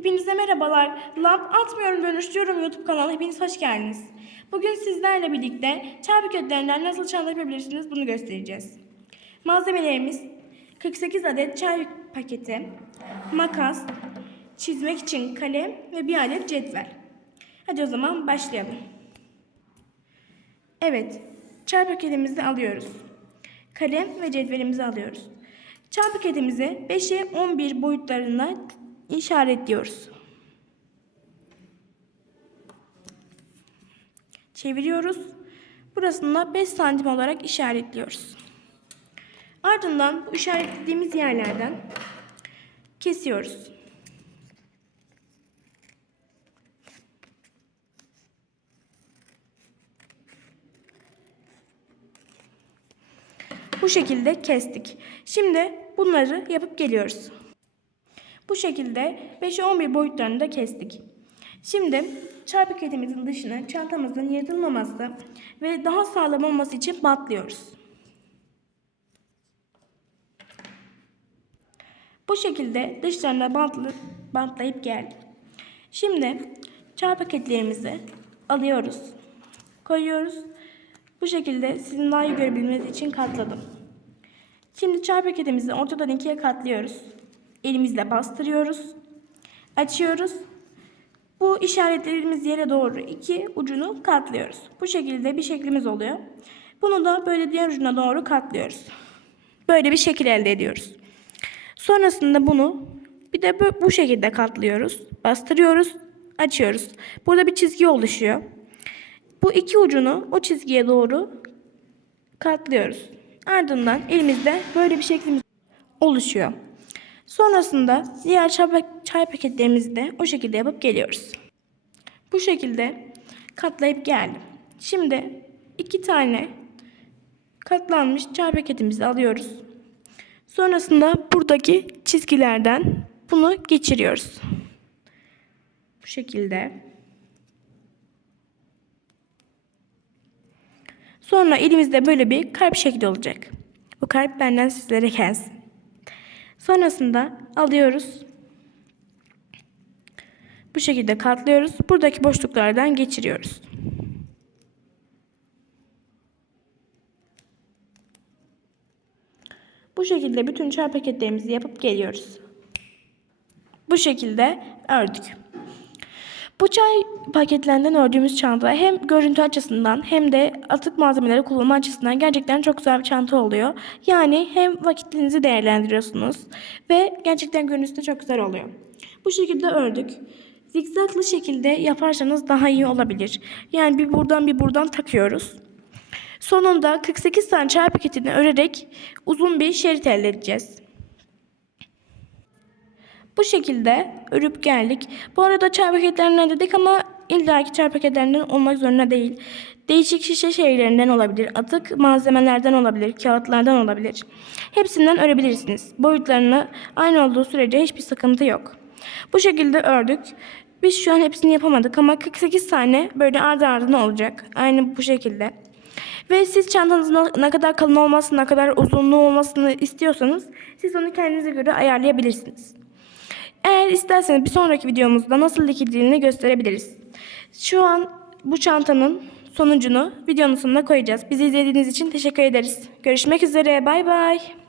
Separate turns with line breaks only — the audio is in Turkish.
Hepinize merhabalar. Lamp atmıyorum dönüştürüyorum YouTube kanalı. Hepiniz hoş geldiniz. Bugün sizlerle birlikte çay köklerinden nasıl çanta yapabilirsiniz bunu göstereceğiz. Malzemelerimiz 48 adet çay paketi, makas, çizmek için kalem ve bir adet cetvel. Hadi o zaman başlayalım. Evet, çay paketimizi alıyoruz. Kalem ve cetvelimizi alıyoruz. Çay paketimizi 5'e 11 boyutlarına işaretliyoruz. Çeviriyoruz. Burasını da 5 santim olarak işaretliyoruz. Ardından bu işaretlediğimiz yerlerden kesiyoruz. Bu şekilde kestik. Şimdi bunları yapıp geliyoruz. Bu şekilde 5'e 11 boyutlarını da kestik. Şimdi çay paketimizin dışına çantamızın yırtılmaması ve daha sağlam olması için bantlıyoruz. Bu şekilde dışlarına bantlı, bantlayıp geldik. Şimdi çay paketlerimizi alıyoruz. Koyuyoruz. Bu şekilde sizin daha iyi görebilmeniz için katladım. Şimdi çay paketimizi ortadan ikiye katlıyoruz. Elimizle bastırıyoruz. Açıyoruz. Bu işaretlediğimiz yere doğru iki ucunu katlıyoruz. Bu şekilde bir şeklimiz oluyor. Bunu da böyle diğer ucuna doğru katlıyoruz. Böyle bir şekil elde ediyoruz. Sonrasında bunu bir de bu- şekilde katlıyoruz. Bastırıyoruz. Açıyoruz. Burada bir çizgi oluşuyor. Bu iki ucunu o çizgiye doğru katlıyoruz. Ardından elimizde böyle bir şeklimiz oluşuyor. Sonrasında diğer çay, paketlerimizi de o şekilde yapıp geliyoruz. Bu şekilde katlayıp geldim. Şimdi iki tane katlanmış çay paketimizi alıyoruz. Sonrasında buradaki çizgilerden bunu geçiriyoruz. Bu şekilde. Sonra elimizde böyle bir kalp şekli olacak. Bu kalp benden sizlere gelsin. Sonrasında alıyoruz. Bu şekilde katlıyoruz. Buradaki boşluklardan geçiriyoruz. Bu şekilde bütün çay paketlerimizi yapıp geliyoruz. Bu şekilde ördük. Bu çay paketlerinden ördüğümüz çanta hem görüntü açısından hem de atık malzemeleri kullanma açısından gerçekten çok güzel bir çanta oluyor. Yani hem vakitinizi değerlendiriyorsunuz ve gerçekten görüntüsü de çok güzel oluyor. Bu şekilde ördük. Zikzaklı şekilde yaparsanız daha iyi olabilir. Yani bir buradan bir buradan takıyoruz. Sonunda 48 tane çay paketini örerek uzun bir şerit elde edeceğiz. Bu şekilde örüp geldik. Bu arada çay paketlerinden dedik ama illaki çay paketlerinden olmak zorunda değil. Değişik şişe şeylerinden olabilir, atık malzemelerden olabilir, kağıtlardan olabilir. Hepsinden örebilirsiniz. Boyutlarını aynı olduğu sürece hiçbir sıkıntı yok. Bu şekilde ördük. Biz şu an hepsini yapamadık ama 48 tane böyle ardı ardına olacak. Aynı bu şekilde. Ve siz çantanızın ne kadar kalın olmasını, ne kadar uzunluğu olmasını istiyorsanız siz onu kendinize göre ayarlayabilirsiniz. Eğer isterseniz bir sonraki videomuzda nasıl dikildiğini gösterebiliriz. Şu an bu çantanın sonucunu videonun sonuna koyacağız. Bizi izlediğiniz için teşekkür ederiz. Görüşmek üzere. Bay bay.